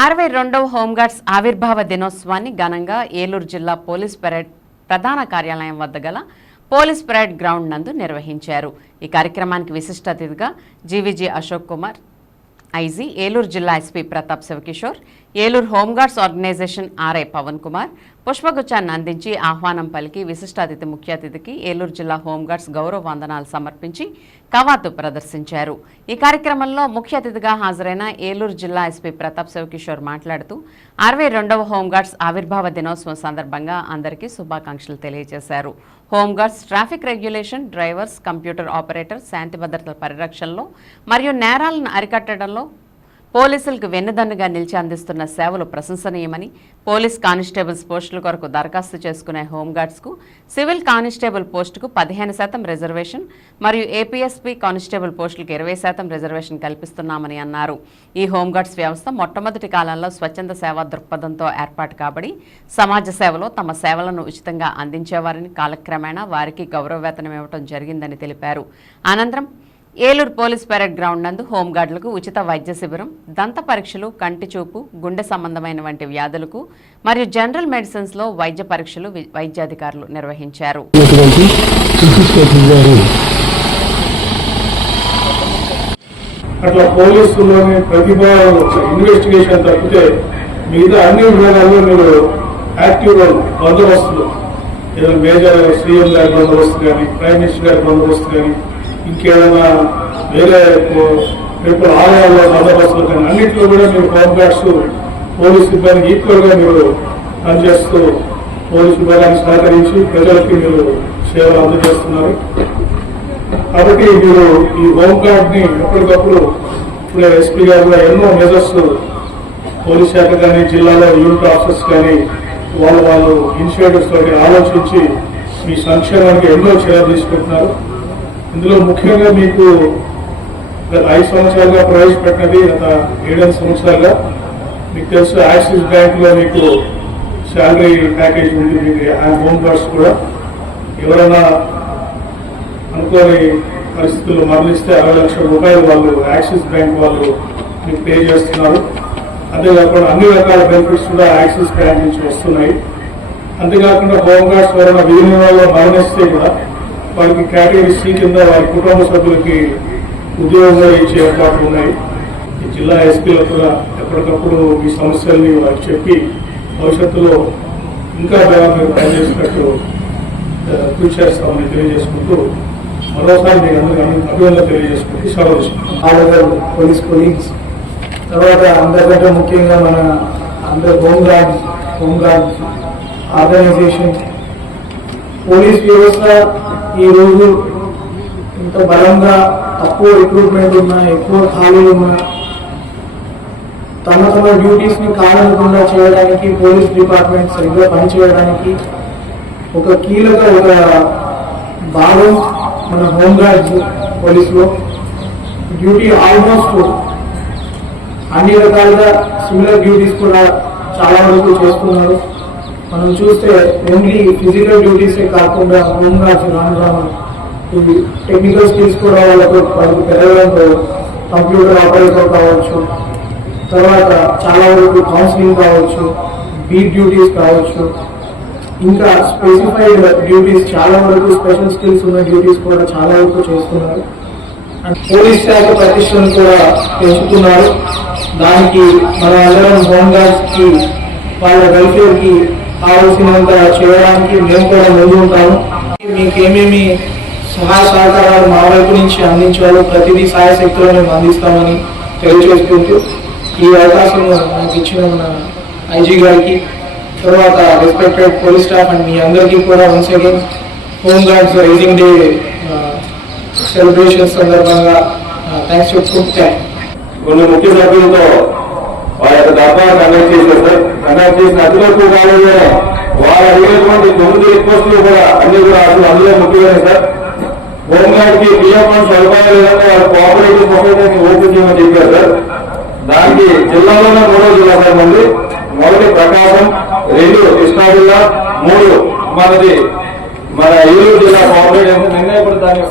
62వ హోంగార్డ్స్ ఆవిర్భావ దినోత్సవాన్ని ఘనంగా ఏలూరు జిల్లా పోలీస్ పరేడ్ ప్రధాన కార్యాలయం వద్ద గల పోలీస్ పరేడ్ గ్రౌండ్ నందు నిర్వహించారు. ఈ కార్యక్రమానికి విశిష్ట అతిథిగా జీవీజీ అశోక్ కుమార్, ఐజీ, ఏలూరు జిల్లా SP Pratap Shivakishore, Eluru home guards organisation RI Pavan Kumar పుష్పగుచ్చాన్ని అందించి ఆహ్వానం పలికి విశిష్ట అతిథి ముఖ్య అతిథికి ఏలూరు జిల్లా హోంగార్డ్స్ గౌరవ వందనాలు సమర్పించి కవాతు ప్రదర్శించారు. ఈ కార్యక్రమంలో ముఖ్య అతిథిగా హాజరైన ఏలూరు జిల్లా ఎస్పీ ప్రతాప్ శివకిషోర్ మాట్లాడుతూ 62వ హోంగార్డ్స్ ఆవిర్భావ దినోత్సవం సందర్భంగా అందరికీ శుభాకాంక్షలు తెలియజేశారు. Home guards traffic regulation, drivers, computer operator, శాంతి భద్రతల పరిరక్షణలో మరియు నేరాలను అరికట్టడంలో పోలీసులకు వెన్నుదన్నుగా నిలిచి అందిస్తున్న సేవలు ప్రశంసనీయమని, పోలీస్ కానిస్టేబుల్స్ పోస్టుల కొరకు దరఖాస్తు చేసుకునే హోంగార్డ్స్కు సివిల్ కానిస్టేబుల్ పోస్టుకు 15% రిజర్వేషన్ మరియు ఏపీఎస్పీ కానిస్టేబుల్ పోస్టులకు 20% రిజర్వేషన్ కల్పిస్తున్నామని అన్నారు. ఈ హోంగార్డ్స్ వ్యవస్థ మొట్టమొదటి కాలంలో స్వచ్ఛంద సేవా దృక్పథంతో ఏర్పాటు కాబడి సమాజ సేవలో తమ సేవలను ఉచితంగా అందించేవారిని కాలక్రమేణా వారికి గౌరవ వేతనం ఇవ్వడం జరిగిందని తెలిపారు. అనంతరం ఏలూరు పోలీస్ పరేడ్ గ్రౌండ్ నందు హోంగార్డులకు ఉచిత వైద్య శిబిరం, దంత పరీక్షలు, కంటి చూపు, గుండె సంబంధమైన వంటి వ్యాధులకు మరియు జనరల్ మెడిసిన్స్ లో వైద్య పరీక్షలు వైద్యాధికారులు నిర్వహించారు. అట్లా పోలీసులోని ప్రతిభ ఇన్వెస్టిగేషన్ తప్పితే మిగతా అన్ని విభాగాల్లో మీరు యాక్టివ్ రోల్ బందోబస్తులు, ఏదో మేజర్ సీఎం గారి బందోబస్తు కానీ, ప్రైమ్ మినిస్టర్ గారి బందోబస్తు కానీ, ఇంకేదైనా వేరే పేపర్ ఆలయాల్లో బందోబస్తులు కానీ అన్నింటిలో కూడా మీరు హోంగార్డ్స్ పోలీస్ సిబ్బందికి ఈక్వల్ గా మీరు పనిచేస్తూ పోలీస్ విభాగాన్ని సహకరించి ప్రజలకి మీరు సేవలు అందజేస్తున్నారు. కాబట్టి మీరు ఈ హోంగార్డ్ ని ఎప్పటికప్పుడు ఇప్పుడే ఎస్పీ గారు ఎన్నో మెజర్స్ పోలీస్ శాఖ కానీ, జిల్లాలో యూనిట్ ఆఫీసర్స్ కానీ వాళ్ళు ఇనిషియేటివ్స్ తోటి ఆలోచించి మీ సంక్షేమానికి ఎన్నో చర్యలు తీసుకుంటున్నారు. ఇందులో ముఖ్యంగా మీకు గత 5 సంవత్సరాలుగా ప్రవేశపెట్టినది గత 7 సంవత్సరాలుగా మీకు తెలుసు. యాక్సిస్ బ్యాంక్ లో మీకు శాలరీ ప్యాకేజ్ ఉంది. మీకు హోంగార్డ్స్ కూడా ఎవరైనా అనుకోని పరిస్థితుల్లో మరణిస్తే 60 లక్షల రూపాయలు వాళ్ళు యాక్సిస్ బ్యాంక్ వాళ్ళు మీకు పే చేస్తున్నారు. అంతేకాకుండా అన్ని రకాల బెనిఫిట్స్ కూడా యాక్సిస్ బ్యాంక్ నుంచి వస్తున్నాయి. అంతేకాకుండా హోంగార్డ్స్ ఎవరైనా విలీనంలో మరణిస్తే కూడా వారికి కేటగిరీ సి కింద వారి కుటుంబ సభ్యులకి ఉద్యోగంగా ఇచ్చే ఏర్పాట్లు ఉన్నాయి. ఈ జిల్లా ఎస్పీలకు కూడా ఎప్పటికప్పుడు ఈ సమస్యల్ని వారికి చెప్పి భవిష్యత్తులో ఇంకా బాగా మీరు పనిచేసినట్టు కృషి చేస్తామని తెలియజేసుకుంటూ మరోసారి మీకు అందరికీ అభినందనలు తెలియజేసుకుంటూ సెలవు. పోలీస్ కొలీగ్స్, తర్వాత అందరికంటే ముఖ్యంగా మన అందరు హోంగార్డ్ ఆర్గనైజేషన్, పోలీస్ వ్యవస్థ ఈ రోజు ఇంత బలంగా తక్కువ రిక్రూట్మెంట్ ఉన్నా, ఎక్కువ ఖాళీలు ఉన్నా తమ డ్యూటీస్ ని కాదనకుండా చేయడానికి పోలీస్ డిపార్ట్మెంట్ సరిగ్గా పనిచేయడానికి ఒక కీలక ఒక భాగం మన హోంగార్డ్స్ పోలీసులో. డ్యూటీ ఆల్మోస్ట్ అన్ని రకాలుగా సిమిలర్ డ్యూటీస్ కూడా చాలా వరకు చేస్తున్నారు. మనం చూస్తే ఓన్లీ ఫిజికల్ డ్యూటీసే కాకుండా హోంగార్డ్స్ రాను ఈ టెక్నికల్ స్కిల్స్ కూడా వాళ్ళకి పెరగడంతో కంప్యూటర్ ఆపరేటర్ కావచ్చు, తర్వాత చాలా వరకు కౌన్సిలింగ్ కావచ్చు, బీట్ డ్యూటీస్ కావచ్చు, ఇంకా స్పెసిఫైడ్ డ్యూటీస్ చాలా వరకు స్పెషల్ స్కిల్స్ ఉన్న డ్యూటీస్ కూడా చాలా వరకు చేస్తున్నారు. పోలీస్ శాఖ ప్రతిష్టను కూడా పెంచుతున్నారు. దానికి మనం అందరం హోంగార్డ్స్ కి వాళ్ళ వెల్ఫేర్ కి కావాల్సినంత చేయడానికి మేము కూడా ముందు ఉంటాము. మీకు ఏమేమి సహాయ సహకారాలు మా వైపు నుంచి అందించాలో ప్రతిదీ సాయశక్తులు మేము అందిస్తామని తెలియజేసుకుంటూ ఈ అవకాశం నాకు ఇచ్చిన మన ఐజీ గారికి, తర్వాత రెస్పెక్టెడ్ పోలీస్ స్టాఫ్ అండ్ మీ అందరికీ కూడా once again home guards raising day celebration సందర్భంగా థ్యాంక్స్ చెప్పుకుంటూ కొన్ని ముఖ్య సభ్యులతో వారి యొక్క దర్బార్ కండక్ట్ చేశారు సార్. కండక్ట్ చేసిన అతిలో కూడా వారు అడిగినటువంటి 9 రిక్వెస్ట్లు కూడా అన్ని కూడా అసలు అందులో ముఖ్యమైన సార్. హోంగార్డ్ కి పిఎం ఫండ్ సదుపాయాలు లేదంటే వారు కోఆపరేటివ్ సొసైటీని ఓపెన్ చేయమని చెప్పారు సార్. దానికి జిల్లాలోనే 3వ జిల్లా సార్ మంది. 1 ప్రకాశం, 2 కృష్ణా జిల్లా, 3 మన ఏలూరు జిల్లా కోఆపరేటివ్ నిన్న ఇప్పుడు దాని